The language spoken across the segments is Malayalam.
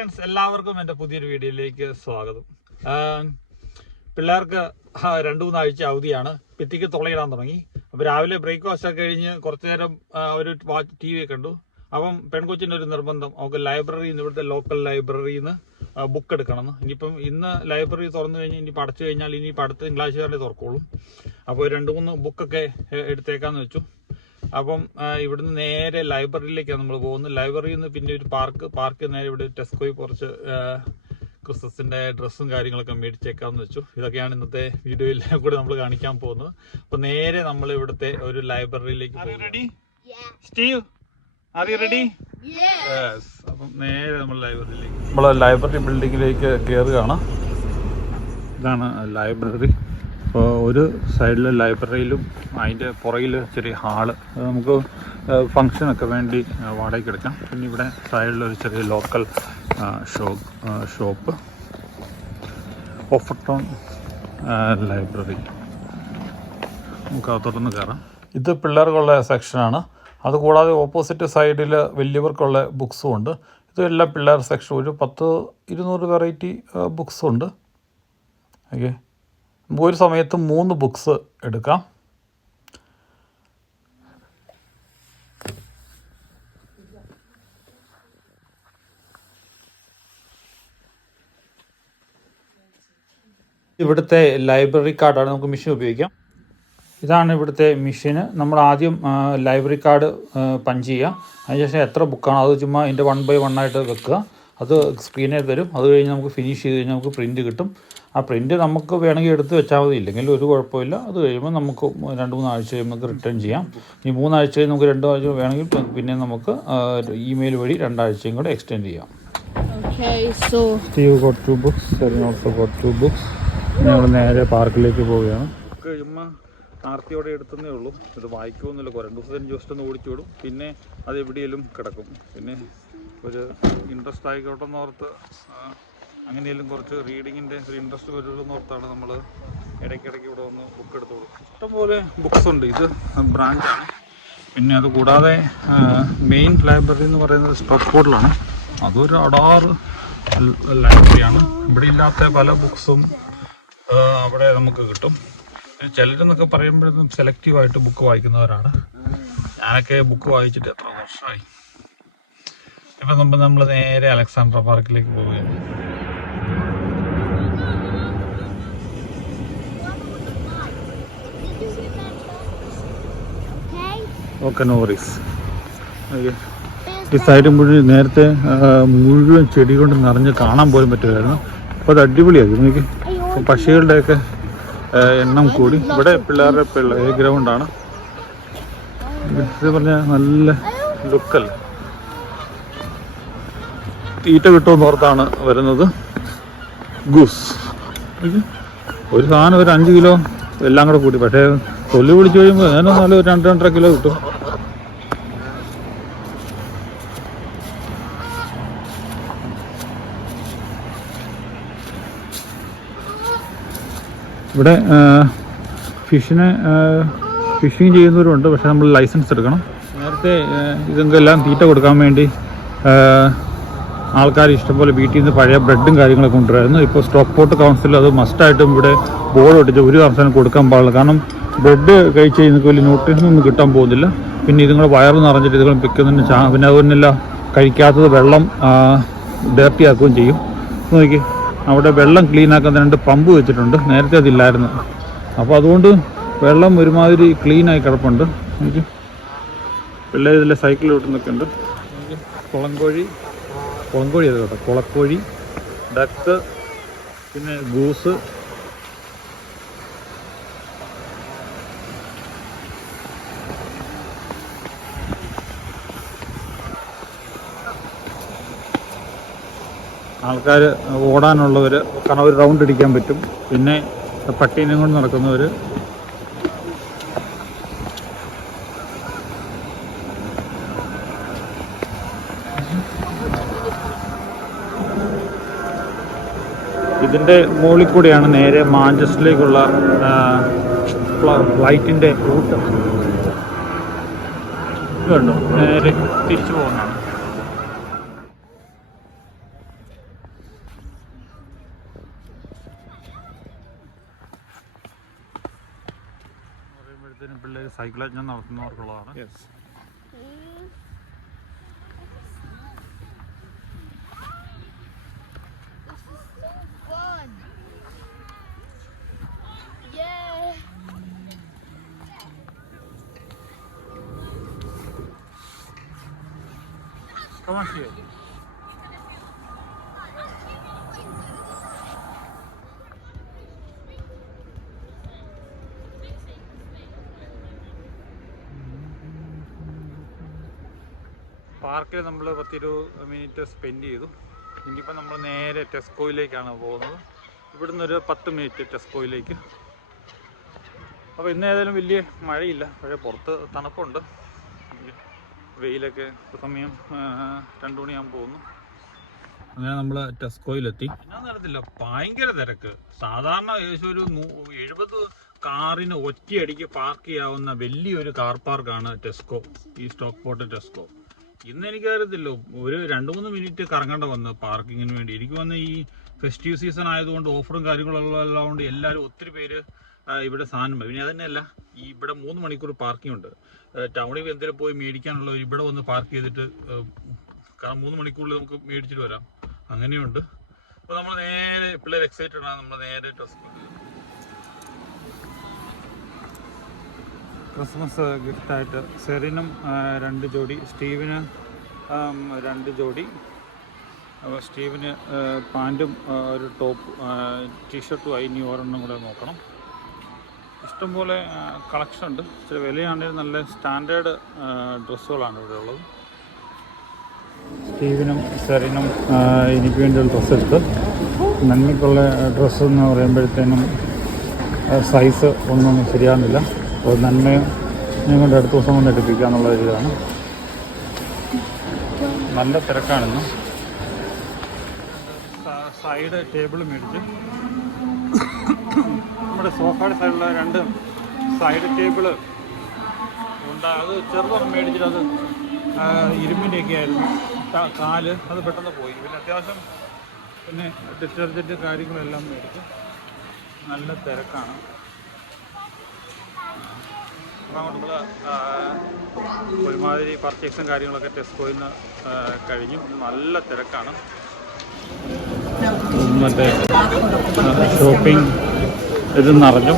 ഫ്രണ്ട്സ് എല്ലാവർക്കും എന്റെ പുതിയൊരു വീഡിയോയിലേക്ക് സ്വാഗതം. പിള്ളേർക്ക് രണ്ടു മൂന്നാഴ്ച അവധിയാണ്. ഭിത്തിക്ക് തുളയിടാൻ തുടങ്ങി. അപ്പോൾ രാവിലെ ബ്രേക്ക്ഫാസ്റ്റ് ഒക്കെ കഴിഞ്ഞ് കുറച്ച് നേരം ഒരു ടി വി കണ്ടു. അപ്പം പെൺകൊച്ചിന്റെ ഒരു നിർബന്ധം. അവൾക്ക് ലൈബ്രറിയിൽ നിന്ന് ഇവിടുത്തെ ലോക്കൽ ലൈബ്രറിയിൽ നിന്ന് ബുക്ക് എടുക്കണമെന്ന് ഇനിയിപ്പം ഇന്ന് ലൈബ്രറി തുറന്നു കഴിഞ്ഞ് ഇനി പഠിച്ചു കഴിഞ്ഞാൽ ഇനി അടുത്ത തിങ്കളാഴ്ച തന്നെ തുറക്കുള്ളൂ. അപ്പോൾ രണ്ട് മൂന്ന് ബുക്കൊക്കെ എടുത്തേക്കാന്ന് വെച്ചു. അപ്പം ഇവിടുന്ന് നേരെ ലൈബ്രറിയിലേക്കാണ് നമ്മൾ പോകുന്നത്. ലൈബ്രറിയിൽ നിന്ന് പിന്നെ ഒരു പാർക്ക് പാർക്ക് നേരെ ഇവിടെ ടെസ്കോയിൽ കുറച്ച് ക്രിസ്മസിന്റെ ഡ്രസ്സും കാര്യങ്ങളൊക്കെ മേടിച്ചേക്കാമെന്ന് വെച്ചു. ഇതൊക്കെയാണ് ഇന്നത്തെ വീഡിയോയിൽ കൂടെ നമ്മൾ കാണിക്കാൻ പോകുന്നത്. അപ്പൊ നേരെ നമ്മൾ ഇവിടുത്തെ ഒരു ലൈബ്രറിയിലേക്ക് ready Steve are you ready അപ്പം നേരെ നമ്മൾ ലൈബ്രറിയിലേക്ക്. നമ്മൾ ലൈബ്രറി ബിൽഡിങ്ങിലേക്ക് കയറുകയാണ് ഇതാണ് ലൈബ്രറി. അപ്പോൾ ഒരു സൈഡിൽ ലൈബ്രറിയിലും അതിന്റെ പുറകിൽ ചെറിയ ഹാൾ നമുക്ക് ഫങ്ഷനൊക്കെ വേണ്ടി വാടകയ്ക്ക് എടുക്കാം. പിന്നെ ഇവിടെ സൈഡിൽ ഒരു ചെറിയ local shop. Shop Offerton library. നമുക്ക് അകത്തോട്ടൊന്ന് കയറാം. ഇത് പിള്ളേർക്കുള്ള സെക്ഷനാണ്. അതുകൂടാതെ ഓപ്പോസിറ്റ് സൈഡിൽ വലിയവർക്കുള്ള ബുക്സും ഉണ്ട്. ഇതെല്ലാം പിള്ളേർ സെക്ഷൻ ഒരു പത്ത് ഇരുന്നൂറ് വെറൈറ്റി ബുക്സും ഉണ്ട്. ഓക്കെ. ഒരു സമയത്ത് മൂന്ന് ബുക്സ് എടുക്കാം. ഇവിടുത്തെ ലൈബ്രറി കാർഡാണ് നമുക്ക് മെഷീൻ ഉപയോഗിക്കാം. ഇതാണ് ഇവിടുത്തെ മെഷീന് നമ്മൾ ആദ്യം ലൈബ്രറി കാർഡ് പഞ്ച് ചെയ്യുക. അതിനുശേഷം എത്ര ബുക്കാണ് അത് ചുമ്മാ അതിന്റെ വൺ ബൈ വൺ ആയിട്ട് വെക്കുക. അത് സ്ക്രീനിൽ തരും അത് കഴിഞ്ഞ് നമുക്ക് ഫിനിഷ് ചെയ്ത് കഴിഞ്ഞാൽ നമുക്ക് പ്രിന്റ് കിട്ടും. ആ പ്രിന്റ് നമുക്ക് വേണമെങ്കിൽ എടുത്ത് വെച്ചാൽ മതി. ഇല്ലെങ്കിൽ ഒരു കുഴപ്പമില്ല. അത് കഴിയുമ്പോൾ നമുക്ക് രണ്ട് മൂന്നാഴ്ച കഴിയുമ്പോൾ നമുക്ക് റിട്ടേൺ ചെയ്യാം. ഈ മൂന്നാഴ്ച കഴിഞ്ഞ് നമുക്ക് ആഴ്ച വേണമെങ്കിൽ പിന്നെ നമുക്ക് ഇമെയിൽ വഴി രണ്ടാഴ്ചയും കൂടെ എക്സ്റ്റെൻഡ് ചെയ്യാം. Steve got two books also got two books ഞങ്ങൾ നേരെ പാർക്കിലേക്ക് പോവുകയാണ്. ആർത്തിയോടെ എടുത്തതേ ഉള്ളൂ. ഇത് വായിക്കുമെന്നില്ല രണ്ട് ദിവസത്തിന് ജസ്റ്റ് ഒന്ന് ഓടിച്ചു വിടും. പിന്നെ അത് എവിടെയെങ്കിലും കിടക്കും. പിന്നെ ഒരു ഇൻട്രസ്റ്റ് ആയിക്കോട്ടെ എന്നോർത്ത് അങ്ങനെയെങ്കിലും കുറച്ച് റീഡിങ്ങിന്റെ ഒരു ഇൻട്രസ്റ്റ് വരുള്ളൂ ഓർത്താണ് നമ്മൾ ഇടയ്ക്കിടയ്ക്ക് ഇവിടെ വന്ന് ബുക്ക് എടുത്ത് കൊടുക്കും ഇഷ്ടംപോലെ ബുക്സ് ഉണ്ട്. ഇത് ബ്രാഞ്ചാണ് പിന്നെ അത് കൂടാതെ മെയിൻ ലൈബ്രറി എന്ന് പറയുന്നത് സ്റ്റോക്ക് ബോർഡിലാണ് അതൊരു അടാറ് ലൈബ്രറിയാണ് ഇവിടെ ഇല്ലാത്ത പല ബുക്സും അവിടെ നമുക്ക് കിട്ടും. ചിലരെന്നൊക്കെ പറയുമ്പോഴും സെലക്റ്റീവായിട്ട് ബുക്ക് വായിക്കുന്നവരാണ്. ഞാനൊക്കെ ബുക്ക് വായിച്ചിട്ട് എത്ര വർഷമായി ഇപ്പം നമ്മൾ നമ്മൾ നേരെ അലക്സാണ്ട്ര പാർക്കിലേക്ക് പോവുകയാണ് okay. ഓക്കെ നോറീസ് ഓക്കെ ഈ സൈഡ് മുഴുവൻ നേരത്തെ മുഴുവൻ ചെടി കൊണ്ട് നിറഞ്ഞ് കാണാൻ പോലും പറ്റുമായിരുന്നു. അപ്പോൾ അത് അടിപൊളിയായി. എനിക്ക് പക്ഷികളുടെയൊക്കെ എണ്ണം കൂടി. ഇവിടെ പിള്ളേരുടെ പ്ലേ ഗ്രൗണ്ടാണ് ഇത് പറഞ്ഞ നല്ല ലുക്കല്ല തീറ്റ കിട്ടുമെന്ന് ഓർത്താണ് വരുന്നത്. ഗൂസ്. ഒരു സാധനം ഒരു അഞ്ച് കിലോ എല്ലാം കൂടെ കൂട്ടി. പക്ഷേ തൊല്ലി പിടിച്ച് കഴിയുമ്പോൾ അതിനൊന്നും നല്ല ഒരു രണ്ട് രണ്ടര കിലോ കിട്ടും. ഇവിടെ ഫിഷിനെ ഫിഷിങ് ചെയ്യുന്നവരുണ്ട്. പക്ഷെ നമ്മൾ ലൈസൻസ് എടുക്കണം. നേരത്തെ ഇതെല്ലാം തീറ്റ കൊടുക്കാൻ വേണ്ടി ആൾക്കാർ ഇഷ്ടംപോലെ വീട്ടിൽ നിന്ന് പഴയ ബ്രെഡും കാര്യങ്ങളൊക്കെ കൊണ്ടുവരായിരുന്നു. ഇപ്പോൾ സ്റ്റോക്ക് പോട്ട് കൗൺസിൽ അത് മസ്റ്റായിട്ടും ഇവിടെ ബോർഡ് ഒട്ടിച്ച് ഒരു അവസാനം കൊടുക്കാൻ പാടില്ല. കാരണം ബ്രെഡ് കഴിച്ച് കഴിഞ്ഞാൽ വലിയ ന്യൂട്രീഷൻ ഒന്നും കിട്ടാൻ പോകുന്നില്ല. പിന്നെ ഇതുങ്ങൾ വയറ് നിറഞ്ഞിട്ട് ഇതുങ്ങൾ പിക്കുന്നതിന് ചാ പിന്നെ അതുതന്നെയല്ല കഴിക്കാത്തത് വെള്ളം ഡേർട്ടി ആക്കുകയും ചെയ്യും. നോക്കി അവിടെ വെള്ളം ക്ലീൻ ആക്കാൻ രണ്ട് പമ്പ് വെച്ചിട്ടുണ്ട്. നേരത്തെ അതില്ലായിരുന്നു. അപ്പോൾ അതുകൊണ്ട് വെള്ളം ഒരുമാതിരി ക്ലീനായി കിടപ്പുണ്ട്. എനിക്ക് പിള്ളേർ ഇതിലെ സൈക്കിൾ വിട്ടുന്നൊക്കെ ഉണ്ട്. കുളംകോഴി. കുളംകോഴി അത് കേട്ടോ? കുളക്കോഴി ഡക്ക് പിന്നെ ഗൂസ്. ആൾക്കാർ ഓടാനുള്ളവർ കാരണം ഒരു റൗണ്ട് അടിക്കാൻ പറ്റും. പിന്നെ പട്ടീനെ കൊണ്ട് നടക്കുന്നവർ ഇതിന്റെ മുകളിൽ കൂടെയാണ് നേരെ മാഞ്ചസ്റ്റിലേക്കുള്ള ഫ്ലൈറ്റിന്റെ റൂട്ട്. കണ്ടു? നേരെ തിരിച്ചു പോകുന്നതാണ്. പിള്ളേർ സൈക്കിളായിട്ട് ഞാൻ നടത്തുന്നവർക്കുള്ളതാണ്. Come on here. പാർക്കിൽ നമ്മൾ പത്തിരുപത് മിനിറ്റ് സ്പെൻഡ് ചെയ്തു. ഇനിയിപ്പോൾ നമ്മൾ നേരെ ടെസ്കോയിലേക്കാണ് പോകുന്നത്. ഇവിടുന്ന് ഒരു പത്ത് മിനിറ്റ് ടെസ്കോയിലേക്ക് അപ്പോൾ ഇന്ന് ഏതായാലും വലിയ മഴയില്ല. പക്ഷേ പുറത്ത് തണുപ്പുണ്ട്. വെയിലൊക്കെ സമയം രണ്ടു മണിയാകുമ്പോൾ പോകുന്നു. അങ്ങനെ നമ്മൾ ടെസ്കോയിലെത്തി. എന്നാന്ന് നടത്തില്ല ഭയങ്കര തിരക്ക്. സാധാരണ ഏകദേശം ഒരു എഴുപത് കാറിന് ഒറ്റയടിക്ക് പാർക്ക് ചെയ്യാവുന്ന വലിയൊരു കാർ പാർക്കാണ് ടെസ്കോ ഈ സ്റ്റോക്ക് പോട്ട് ടെസ്കോ. ഇന്ന് എനിക്കറിയത്തില്ല ഒരു രണ്ട് മൂന്ന് മിനിറ്റ് കറങ്ങേണ്ട വന്ന് പാർക്കിങ്ങിന് വേണ്ടി. എനിക്ക് വന്ന് ഈ ഫെസ്റ്റീവ് സീസൺ ആയതുകൊണ്ട് ഓഫറും കാര്യങ്ങളും എല്ലാം കൊണ്ട് എല്ലാവരും ഒത്തിരി പേര് ഇവിടെ സാധനം. പിന്നെ അതന്നെയല്ല ഈ ഇവിടെ മൂന്ന് മണിക്കൂർ പാർക്കിംഗ് ഉണ്ട്. ടൗണിൽ എന്തെങ്കിലും പോയി മേടിക്കാനുള്ളവർ ഇവിടെ വന്ന് പാർക്ക് ചെയ്തിട്ട് കാരണം മൂന്ന് മണിക്കൂറിൽ നമുക്ക് മേടിച്ചിട്ട് വരാം. അങ്ങനെയുണ്ട്. അപ്പോൾ നമ്മൾ നേരെ പിള്ളേർ എക്സൈറ്റഡ് ആണ്. നമ്മൾ നേരെ ടെസ്കോ ക്രിസ്മസ് ഗിഫ്റ്റായിട്ട് സെറിനും രണ്ട് ജോഡി സ്റ്റീവിന് രണ്ട് ജോഡി. അപ്പോൾ സ്റ്റീവിന് പാന്റും ഒരു ടോപ്പ് ടീഷർട്ടും ആയി ഇനി ഒരെണ്ണം കൂടെ നോക്കണം. ഇഷ്ടംപോലെ കളക്ഷൻ ഉണ്ട്. ഇച്ചിരി വിലയാണെങ്കിൽ നല്ല സ്റ്റാൻഡേർഡ് ഡ്രസ്സുകളാണ് ഇവിടെ ഉള്ളത്. സ്റ്റീവിനും സെറിനും എനിക്ക് വേണ്ടി ഒരു ഡ്രസ്സ് നന്മയ്ക്കുള്ള ഡ്രസ്സ് എന്ന് പറയുമ്പോഴത്തേനും സൈസ് ഒന്നും ശരിയാകുന്നില്ല. അപ്പോൾ നന്മയും കൊണ്ട് അടുത്ത ദിവസം കൊണ്ട് എടുപ്പിക്കുക എന്നുള്ള ഒരു ഇതാണ് നല്ല തിരക്കാണിന്ന്. സൈഡ് ടേബിൾ മേടിച്ച്. സോഫയുടെ സൈഡിലുള്ള രണ്ട് സൈഡ് ടേബിൾ ഉണ്ട്. അത് ചെറുതൊന്നും മേടിച്ചിട്ട് അത് ഇരുമ്പിന്റെയൊക്കെ ആയിരുന്നു. കാൽ അത് പെട്ടെന്ന് പോയി. പിന്നെ അത്യാവശ്യം പിന്നെ ഡിറ്റർജന്റ് കാര്യങ്ങളെല്ലാം മേടിച്ചു നല്ല തിരക്കാണ്. നമ്മൾ ഒരുമാതിരി പർച്ചേസും കാര്യങ്ങളൊക്കെ ടെസ്കോയിൽ നിന്ന് കഴിഞ്ഞു. നല്ല തിരക്കാണ്. മറ്റേ ഷോപ്പിംഗ് ഇത് നിറഞ്ഞു.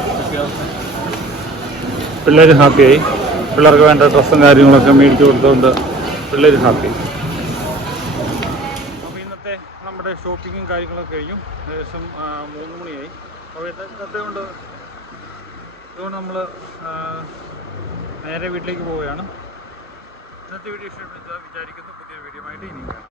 പിള്ളേർ ഹാപ്പിയായി പിള്ളേർക്ക് വേണ്ട ഡ്രസ്സും കാര്യങ്ങളൊക്കെ മേടിച്ചു കൊടുത്തുകൊണ്ട് പിള്ളേർ ഹാപ്പി അപ്പോൾ ഇന്നത്തെ നമ്മുടെ ഷോപ്പിങ്ങും കാര്യങ്ങളൊക്കെ കഴിഞ്ഞു. ഏകദേശം മൂന്ന് മണിയായി. അപ്പോൾ കൊണ്ട് അതുകൊണ്ട് നമ്മൾ നേരെ വീട്ടിലേക്ക് പോവുകയാണ്. ഇന്നത്തെ വീഡിയോ ഇഷ്ടപ്പെട്ടു വിചാരിക്കുന്നു. പുതിയൊരു വീഡിയോ ആയിട്ട് ഇനി കാണാം.